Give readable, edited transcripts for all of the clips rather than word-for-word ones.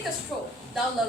take a stroll down La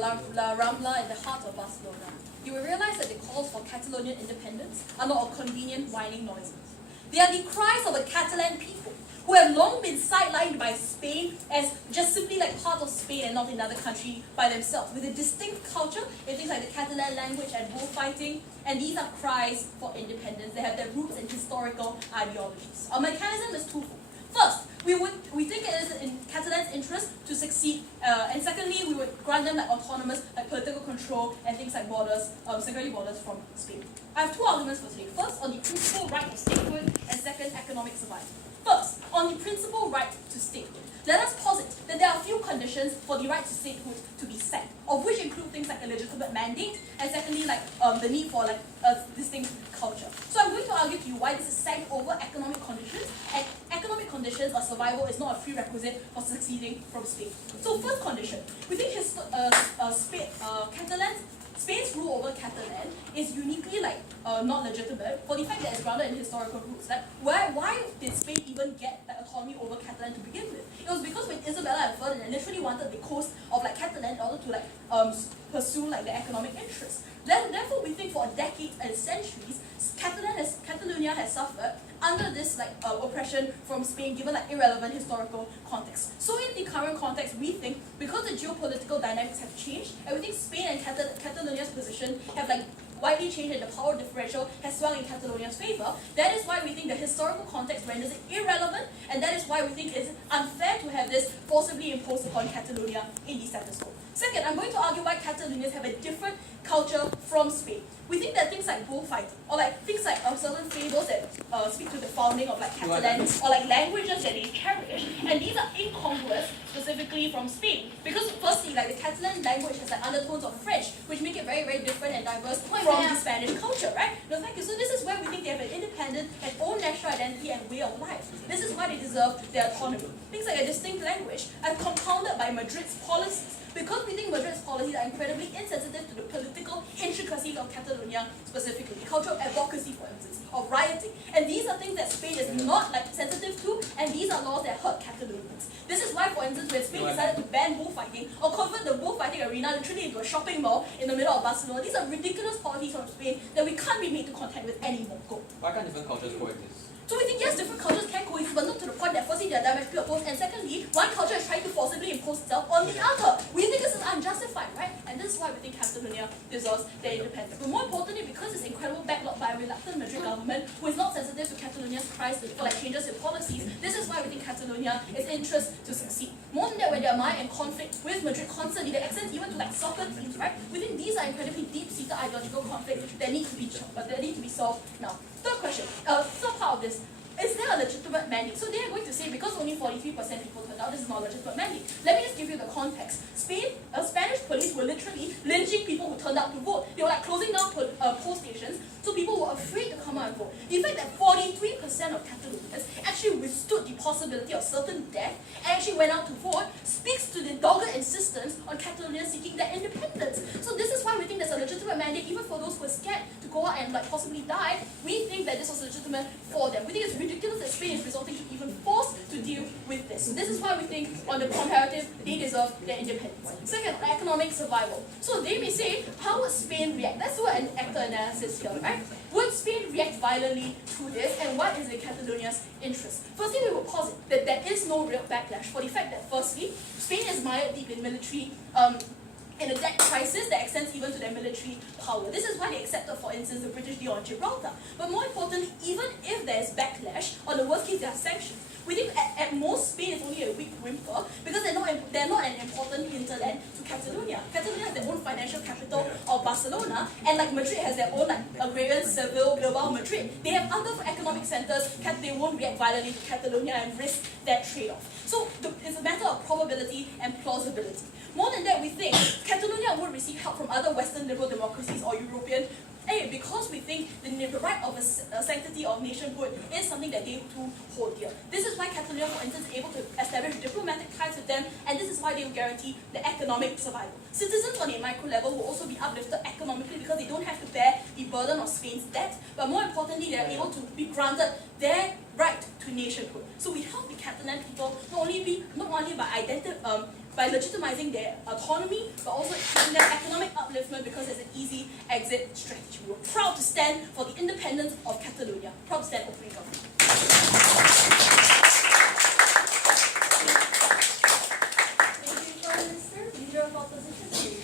Rambla in the heart of Barcelona, you will realize that the calls for Catalonian independence are not a convenient whining noises. They are the cries of a Catalan people who have long been sidelined by Spain as just simply like part of Spain and not another country by themselves, with a distinct culture in things like the Catalan language and bullfighting, and these are cries for independence. They have their roots in historical ideologies. Our mechanism is twofold. First, we think it is in Catalans' interest to succeed, and secondly, we would grant them like autonomous, like political control and things like borders, security borders from Spain. I have two arguments for today. First, on the principal right of statehood, and second, economic survival. First, on the principal right to statehood, let us posit that there are a few conditions for the right to statehood to be set, of which include things like a legitimate mandate, and secondly, like the need for like a distinct culture. So I'm going to argue to you why this is set over economic conditions, and economic conditions or survival is not a prerequisite for succeeding from Spain. So first condition, we think Spain's rule over Catalan is uniquely not legitimate for the fact that it's grounded in historical roots. Like why did Spain even get autonomy over Catalan to begin with? It was because when Isabella and Ferdinand literally wanted the coast of Catalan in order to pursue the economic interests. Therefore, we think for decades and centuries, Catalonia has suffered under this oppression from Spain, given irrelevant historical context. So in the current context, we think because the geopolitical dynamics have changed, and we think Spain and Catalonia's position have widely changed and the power differential has swung in Catalonia's favor. That is why we think the historical context renders it irrelevant, and that is why we think it's unfair to have this forcibly imposed upon Catalonia in the status quo. Second, I'm going to argue why Catalonians have a different culture from Spain. We think that things like bullfighting, or things like certain fables that speak to the founding of Catalan, or languages that they cherish, and these are incongruous specifically from Spain. Because firstly, the Catalan language has undertones of French, which make it very, very different and diverse from the Spanish culture, right? No, thank you. So this is where we think they have an independent and own national identity and way of life. This is why they deserve their autonomy. Things like a distinct language are compounded by Madrid's policies. Because we think Madrid's policies are incredibly insensitive to the political intricacies of Catalonia specifically, cultural advocacy, for instance, of rioting. And these are things that Spain is not sensitive to, and these are laws that hurt Catalonians. This is why, for instance, when Spain decided to ban bullfighting or convert the bullfighting arena literally into a shopping mall in the middle of Barcelona, these are ridiculous policies from Spain that we can't be made to contend with anymore. Go. Why can't different cultures coexist? So we think, yes, different cultures can coexist, but not to the point that firstly they are diametrically opposed, and secondly, one culture is trying to forcibly impose itself on the other. We think this is unjustified, right? And this is why we think Catalonia deserves their independence. But more importantly, because it's incredible backlog by a reluctant Madrid government who is not sensitive to Catalonia's cries for changes in policies, this is why we think Catalonia is interest to succeed. More than that, when they are mired in conflict with Madrid constantly, that extends even to soccer teams, right? We think these are incredibly deep-seated ideological conflicts that need to be solved now. Third question, third part of this. Is there a legitimate mandate? So they are going to say because only 43% people turned out, this is not a legitimate mandate. Let me just give you the context. Spanish police were literally lynching people who turned out to vote. They were closing down poll stations, so people were afraid to come out and vote. The fact that 43% of Catalonians actually withstood the possibility of certain death and actually went out to vote speaks to the dogged insistence on Catalonia seeking their independence. So this is why we think there's a legitimate mandate, even for those who are scared to go out and possibly die. We think that this was legitimate for them. We think it's ridiculous that Spain is resorting to even force to deal with this. So this is why we think on the comparative, they deserve their independence. Second, economic survival. So they may say, how would Spain react? Let's do an actor analysis here, right? Would Spain react violently to this, and what is in Catalonia's interest? Firstly, we will posit that there is no real backlash for the fact that firstly, Spain is mired deep in military in a debt crisis that extends even to their military power. This is why they accepted, for instance, the British deal on Gibraltar. But more importantly, even if there is backlash, or the worst case, there are sanctions, we think at most Spain is only a weak whimper because they're not an important hinterland to Catalonia. Catalonia has their own financial capital of Barcelona, and Madrid has their own agrarian Seville, Bilbao, Madrid. They have other economic centers. They won't react violently to Catalonia and risk that trade-off. So it's a matter of probability and plausibility. More than that, we think Catalonia would receive help from other Western liberal democracies or European because we think the right of a sanctity of nationhood is something that they too hold dear. This is why Catalonia, for instance, is able to establish diplomatic ties with them, and this is why they will guarantee the economic survival. Citizens on a micro level will also be uplifted economically because they don't have to bear the burden of Spain's debt, but more importantly, they are able to be granted their right to nationhood. So we help the Catalan people not only by by legitimizing their autonomy, but also in their economic upliftment because it's an easy exit strategy. We're proud to stand for the independence of Catalonia. Proud to stand opening government. Thank you, Prime Minister. Leader of Opposition, please.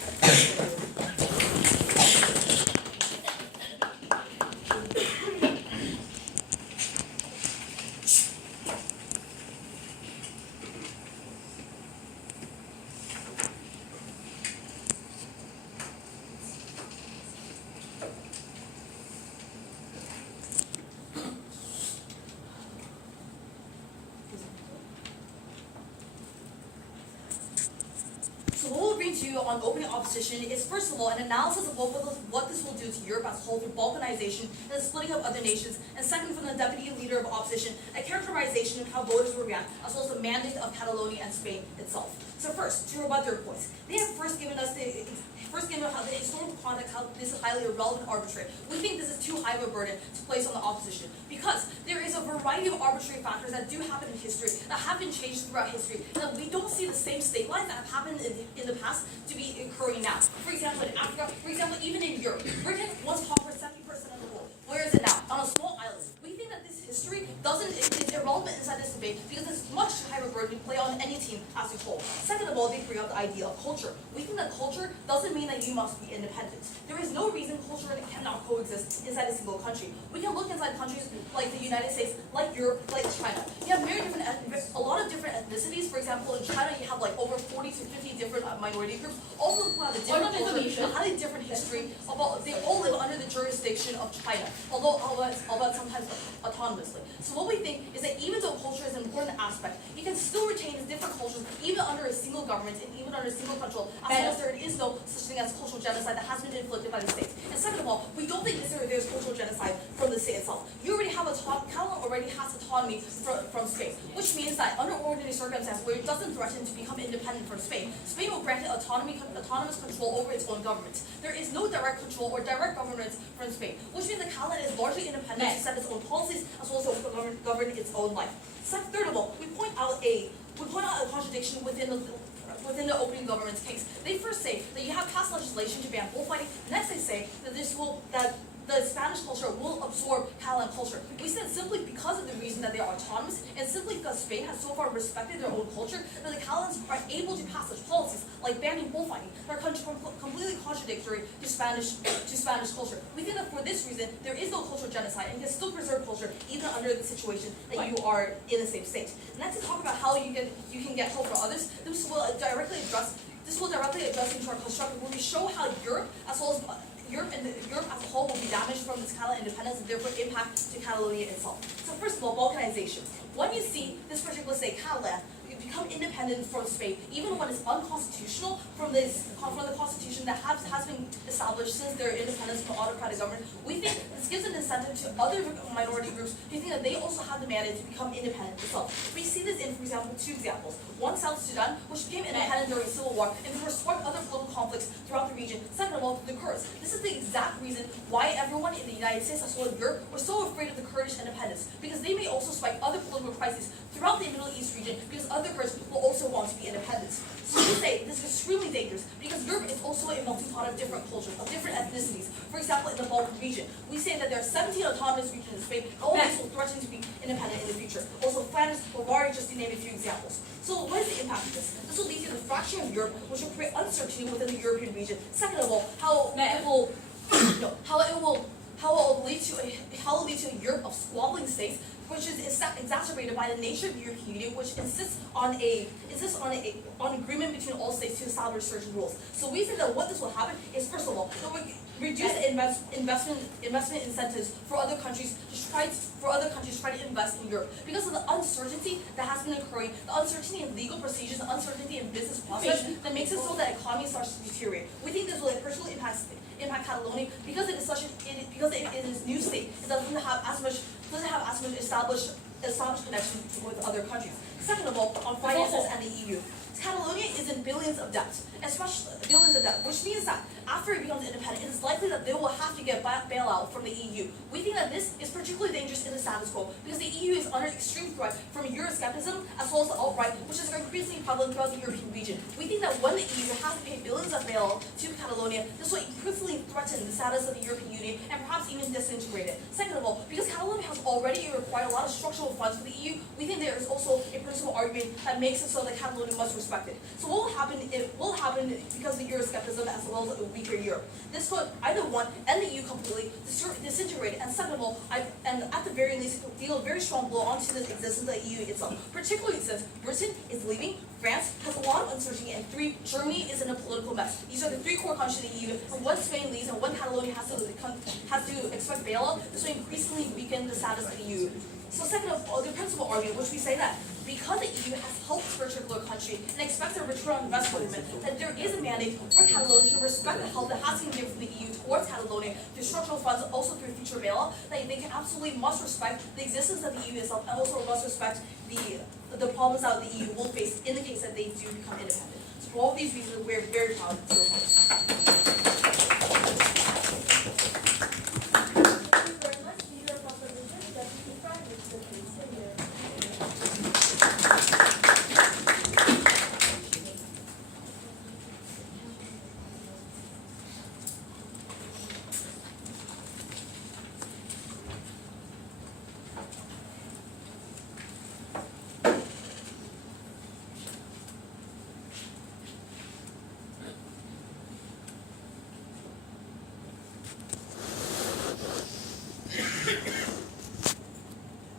So what we'll bring to you on opening opposition is, first of all, an analysis of what this will do to Europe as a whole through balkanization and the splitting of other nations, and second, from the Deputy Leader of Opposition, a characterization of how voters will react, as well as the mandate of Catalonia and Spain itself. So first, to rebut their points, they have first given how the historical context, how this is highly irrelevant and arbitrary. We think this is too high of a burden to place on the opposition, because there is a variety of arbitrary factors that do happen in history, that have been changed throughout history, and that we don't see the same state lines that have happened in the past to be occurring now. For example, in Africa, for example, even in Europe, Britain once conquered 70% of the world. Where is it now? On a small island. We think that this history is irrelevant inside this debate because it's much too high of a burden to play on any team as a whole. Second of all, they bring up the idea of culture. We think that culture doesn't mean that you must be independent. There is no reason culture cannot coexist inside a single country. We can look inside countries like the United States, like Europe, like China. You have a lot of different ethnicities. For example, in China, you have like over 40 to 50 different minority groups, all of them have a different culture, a highly different history. They all live under the jurisdiction of China, although sometimes autonomously. So what we think is that even though culture is an important aspect, you can still retain these different cultures even under a single government and even under single control, as long as there is no such thing as cultural genocide that has been inflicted by the states. And second of all, we don't think there's cultural genocide from the state itself. You already have Catalan already has autonomy from Spain, which means that under ordinary circumstances where it doesn't threaten to become independent from Spain, Spain will grant it autonomous control over its own government. There is no direct control or direct governance from Spain, which means that Catalan is largely independent to set its own policies as well as govern its own life. Third of all, we point out a contradiction within the opening government's case. They first say that you have passed legislation to ban bullfighting. Next, they say that the Spanish culture will absorb Catalan culture. We said simply because of the reason that they are autonomous, and simply because Spain has so far respected their own culture, that the Catalans are able to pass such policies like banning bullfighting that are completely contradictory to Spanish culture. We think that for this reason, there is no cultural genocide, and you can still preserve culture even under the situation that you are in the same state. Next, to talk about how you can get help from others. This will directly address into our construction, where we show how Europe as a whole will be damaged from this Catalan independence and therefore impact to Catalonia itself. So first of all, balkanization. When you see this particular state, Catalan, become independent from Spain, even when it's unconstitutional from the constitution that has been established since their independence from autocratic government, we think this gives an incentive to other minority groups who think that they also have the mandate to become independent themselves. We see this in, for example, two examples. One, South Sudan, which became independent during civil war, and therefore sparked other political conflicts throughout the region. Second of all, the Kurds. This is the exact reason why everyone in the United States, as well as Europe, were so afraid of the Kurdish independence, because they may also spike other political crises throughout the Middle East region, because other Kurds will also want to be independent. So we say this is extremely dangerous, because Europe is also a melting pot of different cultures, of different ethnicities. For example, in the Balkan region, we say that there are 17 autonomous regions in Spain, and all these will threaten to be independent in the future. Also, Flanders, Bavaria, just to name a few examples. So what is the impact of this? This will lead to the fracturing of Europe, which will create uncertainty within the European region. Second of all, how it will lead to a Europe of squabbling states, which is exacerbated by the nature of the European Union, which insists on agreement between all states to establish certain rules. So we think that what this will happen is, first of all, it will reduce the investment incentives for other countries to try to invest in Europe, because of the uncertainty that has been occurring, the uncertainty in legal procedures, the uncertainty in business process that makes it so that the economy starts to deteriorate. We think this will personally impact Catalonia because it is new state. It doesn't have as much established connection with other countries. Second of all, on finances and the EU. Catalonia is in billions of debt, especially billions of debt, which means that after it becomes independent, it is likely that they will have to get bailout from the EU. We think that this is particularly dangerous in the status quo because the EU is under extreme threat from Euroscepticism as well as the alt-right, which is increasingly prevalent throughout the European region. We think that when the EU has to pay billions of bailout to Catalonia, this will increasingly threaten the status of the European Union and perhaps even disintegrate it. Second of all, because Catalonia has already required a lot of structural funds from the EU, we think there is also a principal argument that makes it so that Catalonia must respect it. So what will happen? It will happen because of the Euroscepticism as well as a weaker Europe. This could either one end the EU completely, disintegrate it, and second of all, and at the very least, deal a very strong blow onto the existence of the EU itself. Particularly since Britain is leaving, France has a lot of uncertainty, and three, Germany is in a political mess. These are the three core countries of the EU, and when Spain leaves and when Catalonia has to expect bailout, this will increasingly weaken the status of the EU. So second of all, the principal argument, which we say that because the EU has helped this particular country and expects a return on investment, that there is a mandate for Catalonia to respect the help that has been given from the EU towards Catalonia through structural funds, also through future bailout, that they can absolutely must respect the existence of the EU itself and also must respect the problems that the EU will face in the case that they do become independent. So for all of these reasons, we're very proud to oppose.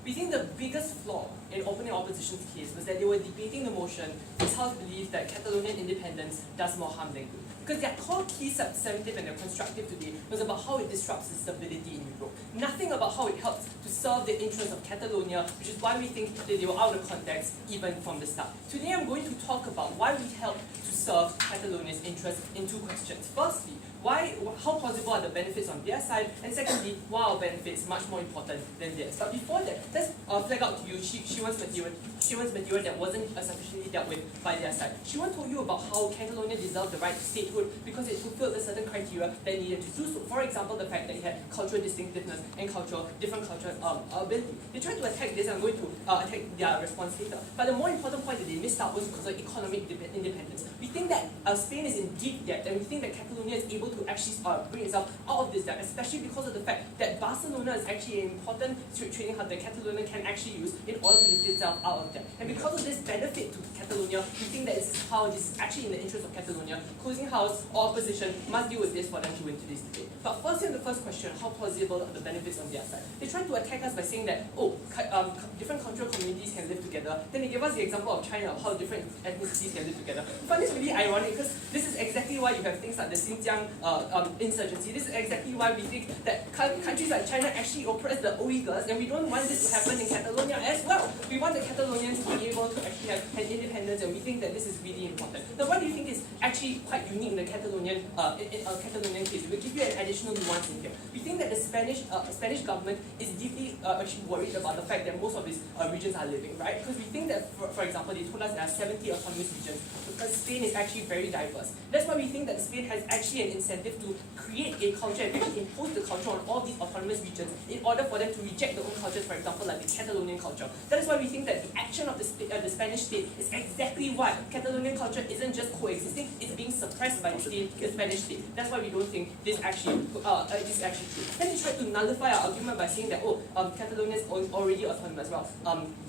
We think the biggest flaw in opening opposition's case was that they were debating the motion this House believed that Catalonian independence does more harm than good. Because their core key substantive and their constructive today was about how it disrupts the stability in Europe. Nothing about how it helps to serve the interests of Catalonia, which is why we think that they were out of context even from the start. Today I'm going to talk about why we help to serve Catalonia's interests in two questions. Firstly, how plausible are the benefits on their side, and secondly, why are benefits much more important than theirs? But before that, let's flag out to you she wants material that wasn't sufficiently dealt with by their side. She told you about how Catalonia deserved the right to statehood because it fulfilled a certain criteria that needed to do so. For example, the fact that it had cultural distinctiveness and different cultural ability. They tried to attack this, and I'm going to attack their response later. But the more important point that they missed out was because of economic independence. We think that Spain is in deep debt, and we think that Catalonia is able to actually bring itself out of this debt, especially because of the fact that Barcelona is actually an important trading hub that Catalonia can actually use in order to lift itself out of debt. And because of this benefit to Catalonia, we think that this is actually in the interest of Catalonia. Closing house or opposition must deal with this for them to win today's debate. But first, in the first question, how plausible are the benefits on their side? They tried to attack us by saying that, different cultural communities can live together. Then they gave us the example of China, of how different ethnicities can live together. I find this really ironic because this is exactly why you have things like the Xinjiang insurgency. This is exactly why we think that countries like China actually oppress the Uyghurs, and we don't want this to happen in Catalonia as well. We want the Catalonians to be able to actually have an independence, and we think that this is really important. Now, what do you think is actually quite unique in the Catalonian case? We'll give you an additional nuance in here. We think that the Spanish government is deeply actually worried about the fact that most of these regions are living, right? Because we think that, for example, they told us there are 70 autonomous regions, because Spain is actually very diverse. That's why we think that Spain has actually an incentive to create a culture and actually impose the culture on all these autonomous regions in order for them to reject their own cultures, for example, like the Catalonian culture. That is why we think that the action of the Spanish state is exactly why Catalonian culture isn't just coexisting, it's being suppressed by the Spanish state. That's why we don't think this actually is actually true. Then they tried to nullify our argument by saying that, Catalonia is already autonomous. Well,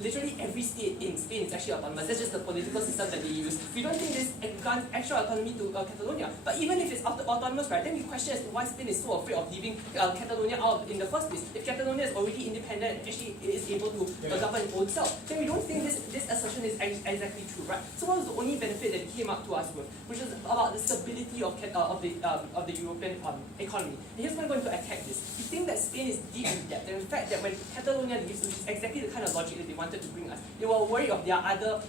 literally every state in Spain is actually autonomous. That's just the political system that they use. We don't think this grants actual autonomy to Catalonia. But even if it's autonomous, right, then we question as to why Spain is so afraid of leaving Catalonia out in the first place. If Catalonia is already independent and actually is able to govern its own self, then we don't think this assertion is exactly true, right? So what was the only benefit that it came up to us with, which is about the stability of the European economy. And here's why I'm going to attack this. We think that Spain is deep in debt, and in fact that when Catalonia leaves, which is exactly the kind of logic that they wanted to bring us, they were worried of their other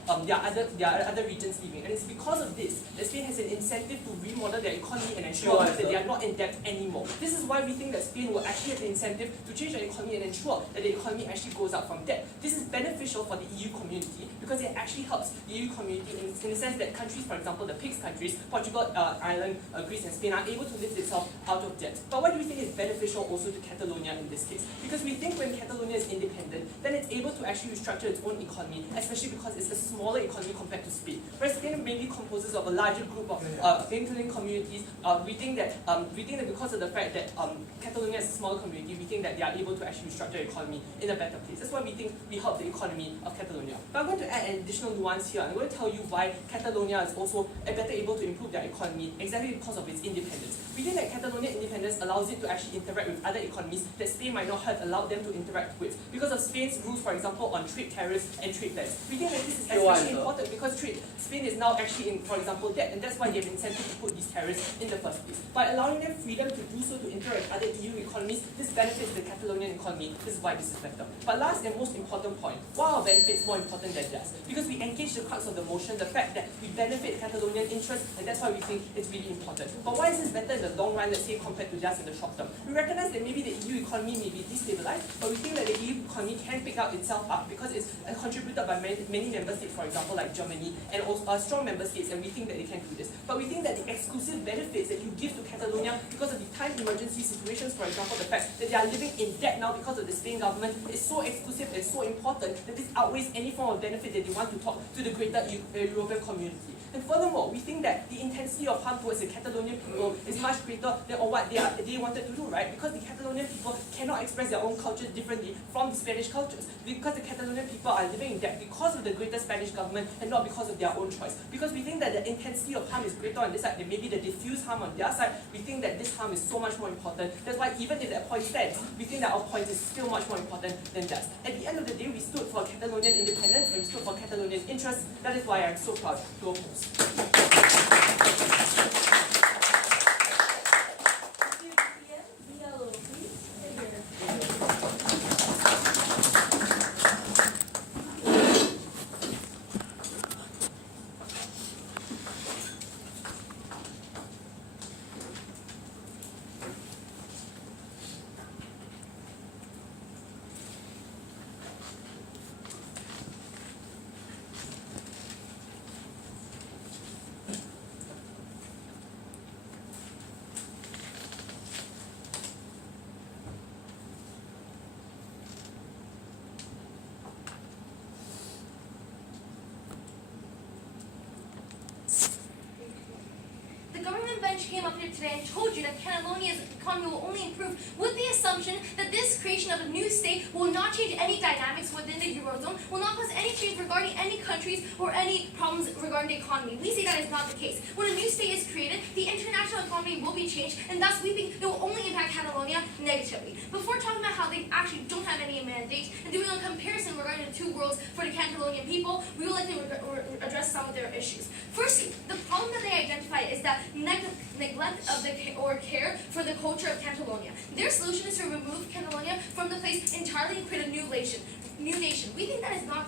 regions leaving, and it's because of this that Spain has an incentive to remodel their economy and ensure that they are not in debt anymore. This is why we think that Spain will actually have an incentive to change their economy and ensure that that the economy actually goes up from debt. This is beneficial for the EU community because it actually helps the EU community in the sense that countries, for example, the PIGS countries, Portugal, Ireland, Greece and Spain, are able to lift itself out of debt. But why do we think it's beneficial also to Catalonia in this case? Because we think when Catalonia is independent, then it's able to actually restructure its own economy, especially because it's a smaller economy compared to Spain. Whereas Spain mainly composes of a larger group of interlinked communities. We think that because of the fact that Catalonia is a smaller community, we think that they are able to actually restructure the economy in a better place. That's why we think we help the economy of Catalonia. But I'm going to add an additional nuance here. I'm going to tell you why Catalonia is also better able to improve their economy exactly because of its independence. We think that Catalonia independence allows it to actually interact with other economies that Spain might not have allowed them to interact with because of Spain's rules, for example, on trade tariffs and trade bans. We think that this is especially important because Spain is now actually in, for example, debt, and that's why they have incentive to put these tariffs in the first place. By allowing them freedom to do so, to interact with other EU economies, this benefits the Catalonian economy. This is why this is better. But last and most important point, why are benefits more important than theirs? Because we engage the crux of the motion, the fact that we benefit Catalonian interests, and that's why we think it's really important. But why is this better in the long run, let's say, compared to theirs in the short term? We recognize that maybe the EU economy may be destabilized, but we think that the EU economy can pick up itself up because it's contributed by many member states, for example, like Germany, and also strong member states, and we think that they can do this. But we think that the exclusive benefits that you give to Catalonia because of the time emergency situations, for example, the fact that they are living in debt now because of the Spain government, is so exclusive and so important that this outweighs any form of benefit that they want to talk to the greater European community. And furthermore, we think that the intensity of harm towards the Catalonian people is much greater than what they wanted to do, right? Because the Catalonian people cannot express their own culture differently from the Spanish cultures. Because the Catalonian people are living in debt because of the greater Spanish government and not because of their own choice. Because we think that the intensity of harm is greater on this side than maybe the diffuse harm on their side. We think that this harm is so much more important. That's why even if that point stands, we think that our point is still much more important than theirs. At the end of the day, we stood for Catalonian independence and we stood for Catalonian interests. That is why I'm so proud to oppose. Came up here today and told you that Catalonia's economy will only improve with the assumption that this creation of a new state will not change any dynamics within the Eurozone, will not cause any change regarding any countries or any problems regarding the economy. We say that is not the case. When a new state is created, the international economy will be changed, and thus we think it will only impact Catalonia negatively. Before talking about how they actually don't have any mandate and doing a comparison regarding the two worlds for the Catalonian people, we would like to address some of their issues. Firstly, the problem that they identify is that neglect of or care for the culture of Catalonia. Their solution is to remove Catalonia from the place entirely and create a new nation. We think that is not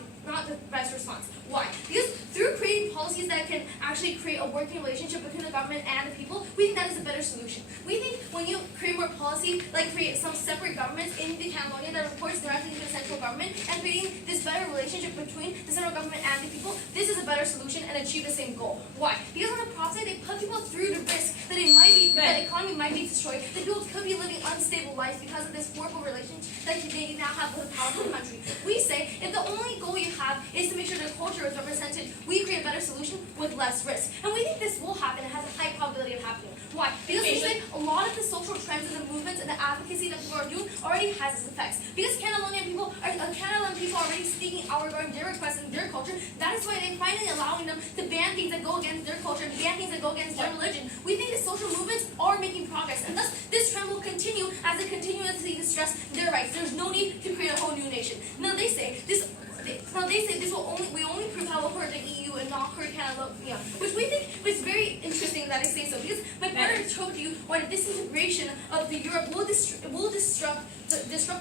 the best response. Why? Because through creating policies that can actually create a working relationship between the government and the people, we think that is a better solution. We think when you create more policy, like create some separate governments in the Catalonia that reports directly to the central government, and creating this better relationship between the central government and the people, this is a better solution and achieve the same goal. Why? Because on the process, they put people through the risk that that the economy might be destroyed, that people could be living unstable lives because of this horrible relationship that they now have with a powerful country. We say, if the only goal you have is to make sure the culture is represented, we create a better solution with less risk. And we think this will happen. It has a high probability of happening. Why? Because we say a lot of the social trends and the movements and the advocacy that people are doing already has its effects. Because Catalan people are already speaking out regarding their requests and their culture. That is why they're finally allowing them to ban things that go against their culture and ban things that go against their religion. We think the social movements are making progress, and thus this trend will continue as they continuously stress their rights. There's no need to create a whole new nation. Now they say this will only prove how will hurt the EU and not hurt Catalonia, which we think is very interesting that I say so. Because my partner told you why the disintegration of the Europe will disrupt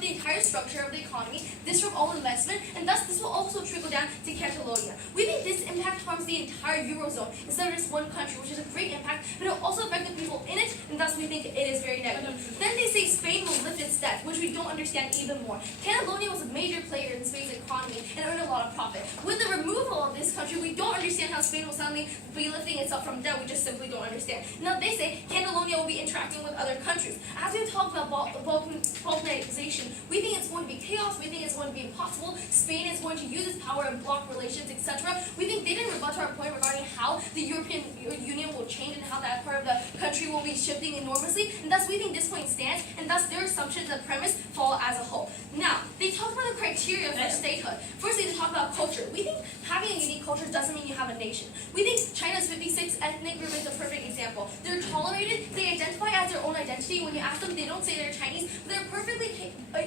the entire structure of the economy, disrupt all investment, and thus this will also trickle down to Catalonia. We think this impact harms the entire Eurozone instead of just one country, which is a great impact, but it will also affect the people in it, and thus we think it is very negative. Then they say Spain will lift its debt, which we don't understand even more. Catalonia was a major player in Spain's economy and earned a lot of profit. With the removal of this country, we don't understand how Spain will suddenly be lifting itself from debt. We just simply don't understand. Now they say Catalonia will be interacting with other countries. As we talk about Balkanization, we think it's going to be chaos. We think it's going to be impossible. Spain is going to use its power and block relations, etc. We think they didn't rebut our point regarding how the European Union will change and how that part of the country will be shifting enormously, and thus we think this point stands, and thus their assumptions and premise fall as a whole. Now, they talk about the criteria for statehood. Firstly, they talk about culture. We think having a unique culture doesn't mean you have a nation. We think China's 56 ethnic group is a perfect example. They're tolerated, they identify as their own identity. When you ask them, they don't say they're Chinese, but they're perfectly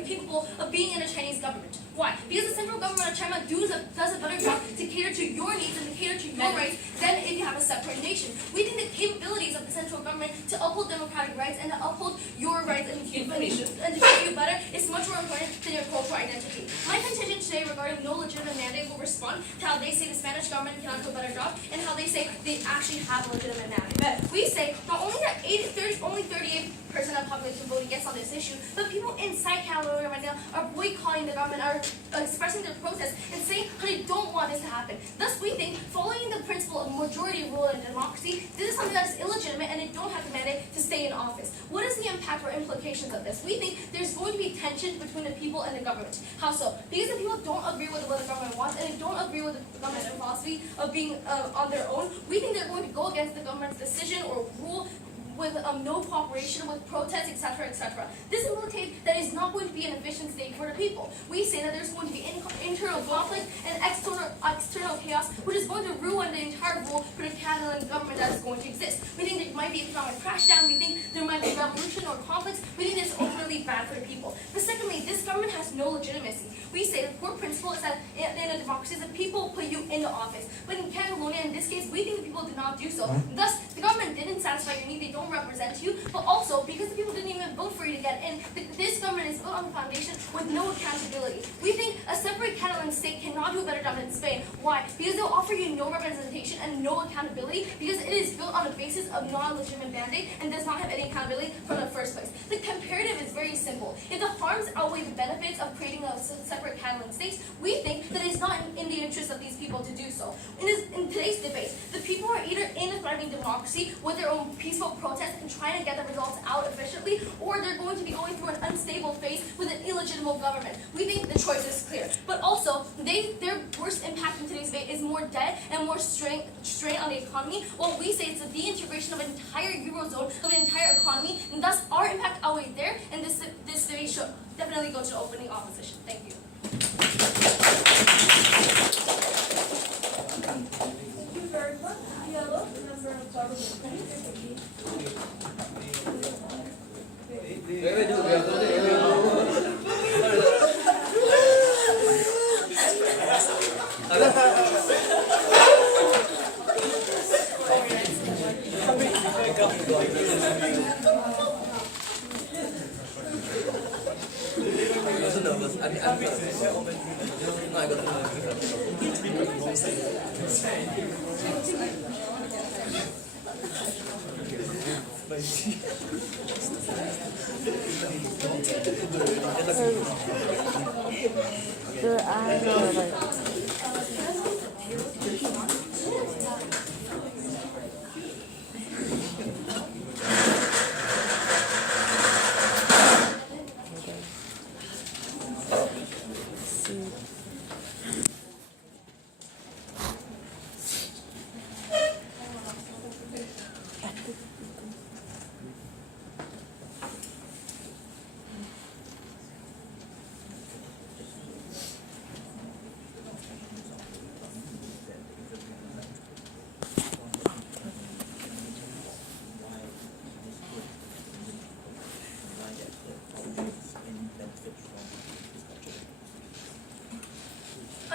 capable of being in a Chinese government. Why? Because the central government of China does a better job to cater to your needs and to cater to your rights than if you have a separate nation. We think the capabilities of the central government to uphold democratic rights and to uphold your rights and to treat you better is much more important than your cultural identity. My contention today regarding no legitimate mandate will respond to how they say the Spanish government cannot do a better job and how they say they actually have a legitimate mandate. We say not only that only 38% of the population voted yes on this issue, but people inside Catalonia right now are boycotting the government, are expressing their protest and saying how they don't want this to happen. Thus, we think following the principle of majority rule in democracy, this is something that is illegitimate and they don't have the mandate to stay in office. What is the impact or implications of this? We think there's going to be tension between the people and the government. How so? Because the people don't agree with what the government wants and they don't agree with the government's philosophy of being on their own. We think they're going to go against the government's decision or rule with no cooperation, with protests, etc., etc. This implicates that it's not going to be an efficient state for the people. We say that there's going to be internal conflict and external chaos, which is going to ruin the entire rule for the Catalan government that is going to exist. We think there might be economic crash down. We think there might be revolution or conflicts. We think it's ultimately bad for the people. But secondly, this government has no legitimacy. We say the core principle is that in a democracy, the people put you into office. But in Catalonia, in this case, we think the people did not do so. Thus, the government didn't satisfy your need. They don't represent you, but also because the people didn't even vote for you to get in, this government is built on the foundation with no accountability. We think a separate Catalan state cannot do a better job than Spain. Why? Because they'll offer you no representation and no accountability because it is built on the basis of non-legitimate mandate and does not have any accountability from the first place. The comparative is very simple. If the harms outweigh the benefits of creating a separate Catalan state, we think that it's not in the interest of these people to do so. In today's debate, the people are either in a thriving democracy with their own peaceful protest and trying to get the results out efficiently, or they're going to be going through an unstable phase with an illegitimate government. We think the choice is clear. But also, their worst impact in today's debate is more debt and more strain on the economy, while we say it's the deintegration of an entire Eurozone, of an entire economy, and thus our impact outweighs there, and this debate should definitely go to opening opposition. Thank you. Thank you very much. Yellow, member of parliament.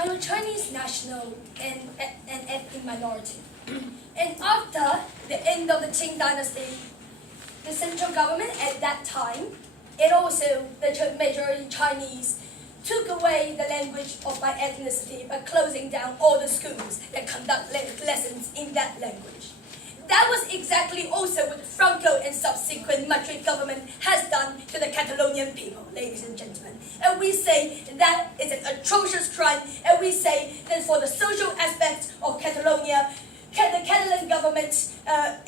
I'm a Chinese national and ethnic minority. And after the end of the Qing dynasty, the central government at that time, and also the majority Chinese, took away the language of my ethnicity by closing down all the schools that conduct lessons in that language. That was exactly also what Franco and subsequent Madrid government has done to the Catalonian people, ladies and gentlemen. And we say that is an atrocious crime, and we say that for the social aspects of Catalonia, the Catalan government,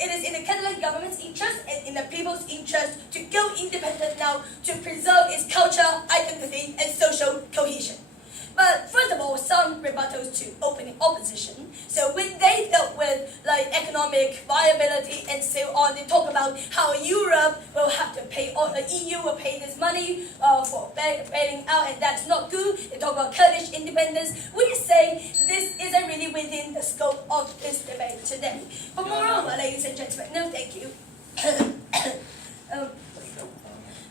it is in the Catalan government's interest and in the people's interest to go independent now to preserve its culture, identity, and social cohesion. But first of all, some rebuttals to opening opposition. So when they dealt with like economic viability and so on, they talk about how Europe will have to pay, or the EU will pay this money for bailing out, and that's not good. They talk about Kurdish independence. We say this isn't really within the scope of this debate today. But moreover, ladies and gentlemen, no thank you.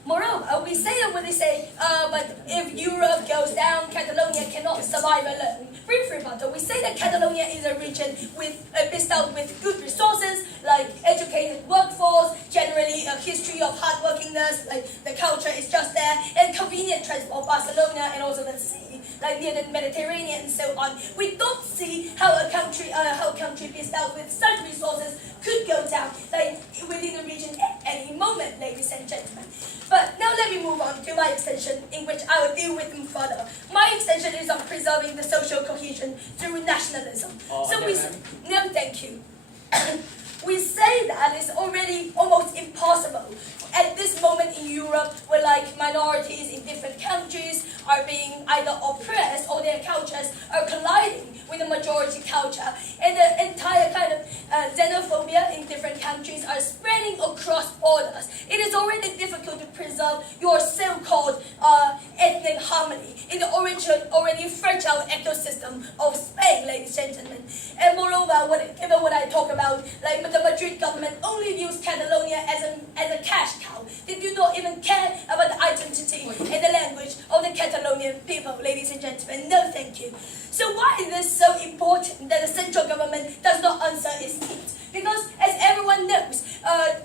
Moreover, we say that when they say, but if Europe goes down, Catalonia cannot survive alone. Brief rebuttal, we say that Catalonia is a region bestowed with good resources, like educated workforce, generally a history of hardworkingness, like the culture is just there, and convenient transport, Barcelona, and also the sea, like near the Mediterranean and so on. We don't see how a country bestowed with such resources could go down, like within the region at any moment, ladies and gentlemen. But now let me move on to my extension, in which I will deal with them further. My extension is on preserving the social cohesion through nationalism. No, thank you. We say that it's already almost impossible at this moment in Europe, where like minorities in different countries are being either oppressed or their cultures are colliding with the majority culture, and the entire kind of xenophobia in different countries are spreading across borders. It is already difficult to preserve your so-called ethnic harmony in the already fragile ecosystem of Spain, ladies and gentlemen. And moreover, given what I talk about, like the Madrid government only views Catalonia as a cash cow. They do not even care about the identity and the language of the Catalonian people, ladies and gentlemen. No, thank you. So why is this so important that the central government does not answer its needs? Because, as everyone knows,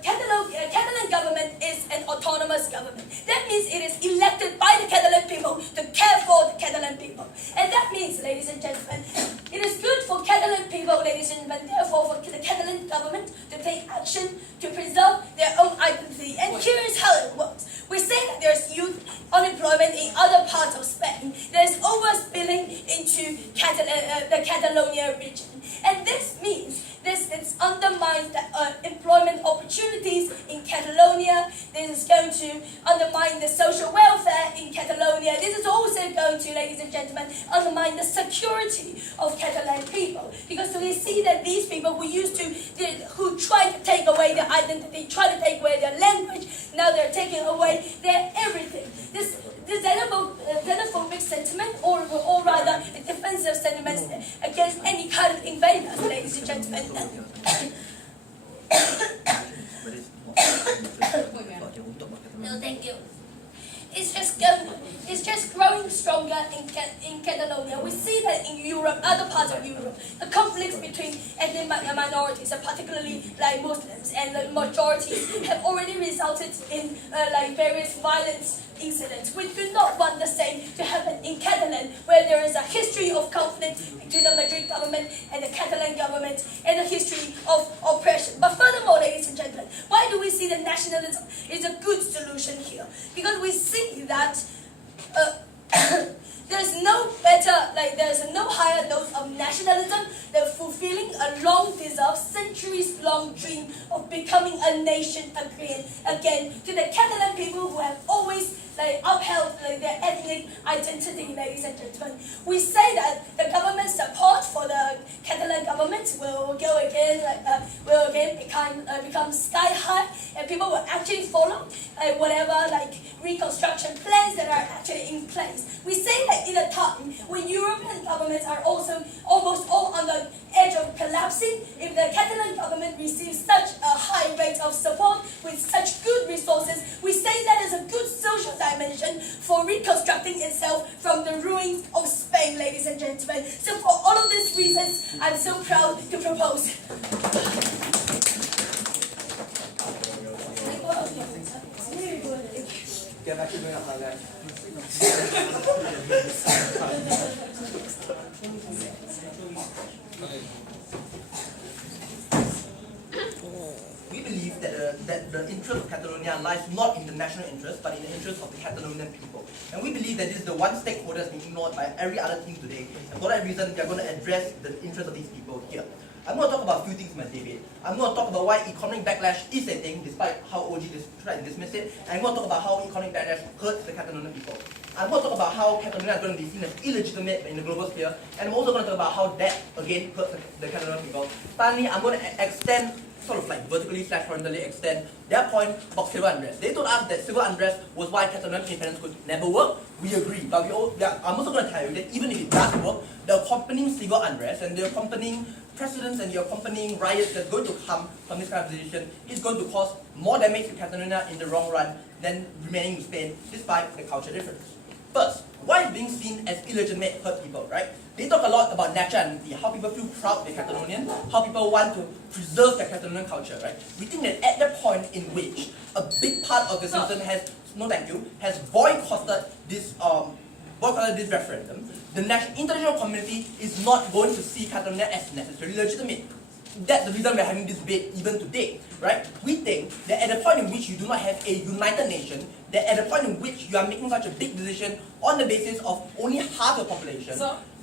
Catalan government is an autonomous government. That means it is elected by the Catalan people to care for the Catalan people. And that means, ladies and gentlemen, it is good for Catalan people, ladies and gentlemen, therefore for the Catalan government to take action to preserve their own identity. And here is how it works. We say that there's youth unemployment in other parts of Spain. There's overspilling into the Catalonia region. And this means this undermines the employment opportunities in Catalonia. This is going to undermine the social welfare in Catalonia. This is also going to, ladies and gentlemen, undermine the security of Catalan people. Because we see that these people who try to take away their identity, try to take away their language, now they're taking away their everything. This xenophobic sentiment, or rather a defensive sentiment against any kind of invaders, ladies and gentlemen. No, thank you. It's just growing stronger in Catalonia. We see that in Europe, other parts of Europe, the conflicts between ethnic minorities, and particularly like Muslims and the majorities, have already resulted in various violence incidents. We do not want the same to happen in Catalan, where there is a history of conflict between the Madrid government and the Catalan government, and a history of oppression. But furthermore, ladies and gentlemen, why do we see that nationalism is a good solution here? Because we see that there's no higher dose of nationalism than fulfilling a long-deserved, centuries-long dream of becoming a nation again to the Catalan people who have always upheld their ethnic identity, ladies and gentlemen. We say that the government support for the Catalan government will become sky high, and people will actually follow whatever reconstruction plans that are actually in place. We say that in a time when European governments are also almost all on the edge of collapsing, if the Catalan government receives such a high rate of support with such good resources, we say that is a good social dimension for reconstructing itself from the ruins of Spain, ladies and gentlemen. So for all of all these reasons, I'm so proud to propose. Get back to doing up like that. We believe that the interest of Catalonia lies not in the national interest, but in the interest of the Catalonian people. And we believe that this is the one stakeholder that's being ignored by every other team today. And for that reason, we are going to address the interest of these people here. I'm going to talk about a few things in my debate. I'm going to talk about why economic backlash is a thing, despite how OG tried to dismiss it. And I'm going to talk about how economic backlash hurts the Catalonian people. I'm going to talk about how Catalonia is going to be seen as illegitimate in the global sphere. And I'm also going to talk about how that, again, hurts the Catalonian people. Finally, I'm going to extend, sort of like vertically/horizontally extend their point about civil unrest. They told us that civil unrest was why Catalonian independence could never work. We agree, but I'm also going to tell you that even if it does work, the accompanying civil unrest and the accompanying precedents and the accompanying riots that's going to come from this kind of decision is going to cause more damage to Catalonia in the long run than remaining in Spain, despite the culture difference. First, why is being seen as illegitimate hurt people, right? They talk a lot about national identity, how people feel proud they're Catalonian, how people want to preserve their Catalonian culture, right? We think that at the point in which a big part of the system has, no thank you, has boycotted this referendum, the international community is not going to see Catalonia as necessarily legitimate. That's the reason we're having this debate even today, right? We think that at the point in which you do not have a united nation, that at the point in which you are making such a big decision on the basis of only half the population,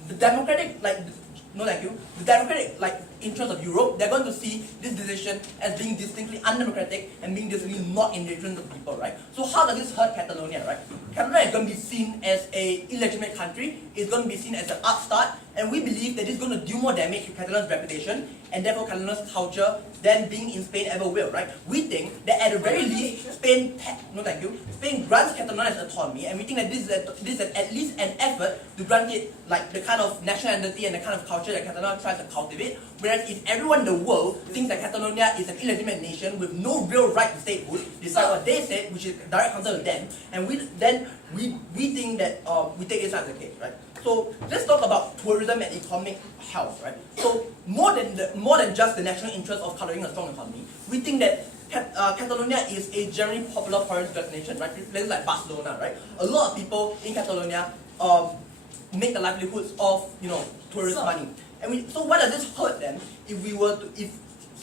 the democratic, the democratic interest of Europe, they're going to see this decision as being distinctly undemocratic and being distinctly not in the interest of people, right? So how does this hurt Catalonia, right? Catalonia is going to be seen as an illegitimate country, it's going to be seen as an upstart, and we believe that it's going to do more damage to Catalonia's reputation and therefore Catalonia's culture than being in Spain ever will, right? We think that at the very least, Spain grants Catalonia its autonomy, and we think that this is at least an effort to grant it the kind of national identity and the kind of culture that Catalonia tries to cultivate. Whereas if everyone in the world thinks that Catalonia is an illegitimate nation with no real right to statehood, despite what they said, which is direct counter to them, and we think that we take this as the case, right? So let's talk about tourism and economic health, right? So more than just the national interest of cultivating a strong economy, we think that Catalonia is a generally popular foreign destination, right? Places like Barcelona, right? A lot of people in Catalonia make the livelihoods of tourist money. And so why does this hurt them if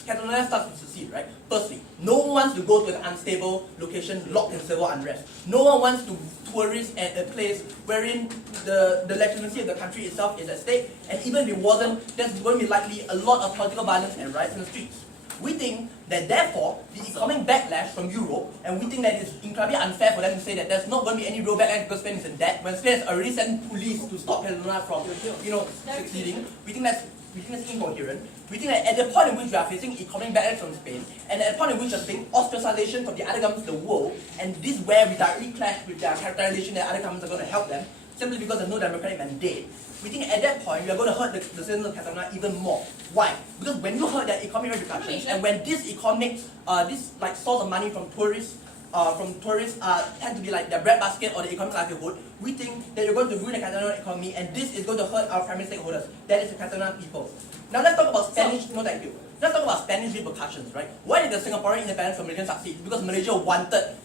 Catalonia starts to secede, right? Firstly, no one wants to go to an unstable location locked in civil unrest. No one wants to tourist at a place wherein the legitimacy of the country itself is at stake, and even if it wasn't, there's going to be likely a lot of political violence and riots in the streets. We think that therefore, the economic backlash from Europe, and we think that it's incredibly unfair for them to say that there's not going to be any real backlash because Spain is in debt, when Spain has already sent police to stop Catalonia from, succeeding. We think that's incoherent. We think that at the point in which we are facing economic backlash from Spain, and at the point in which we are facing ostracization from the other governments of the world, and this is where we directly clash with their characterization that other governments are going to help them, simply because there's no democratic mandate. We think at that point, we are going to hurt the citizens of Catalonia even more. Why? Because when you hurt their economic repercussions, and when this economic, source of money from tourists tend to be like their breadbasket or the economic livelihood, we think that you're going to ruin the Catalonian economy, and this is going to hurt our primary stakeholders, that is the Catalonian people. Now let's talk about Spanish, Let's talk about Spanish repercussions, right? Why did the Singaporean independence from Malaysia succeed? Because Malaysia wanted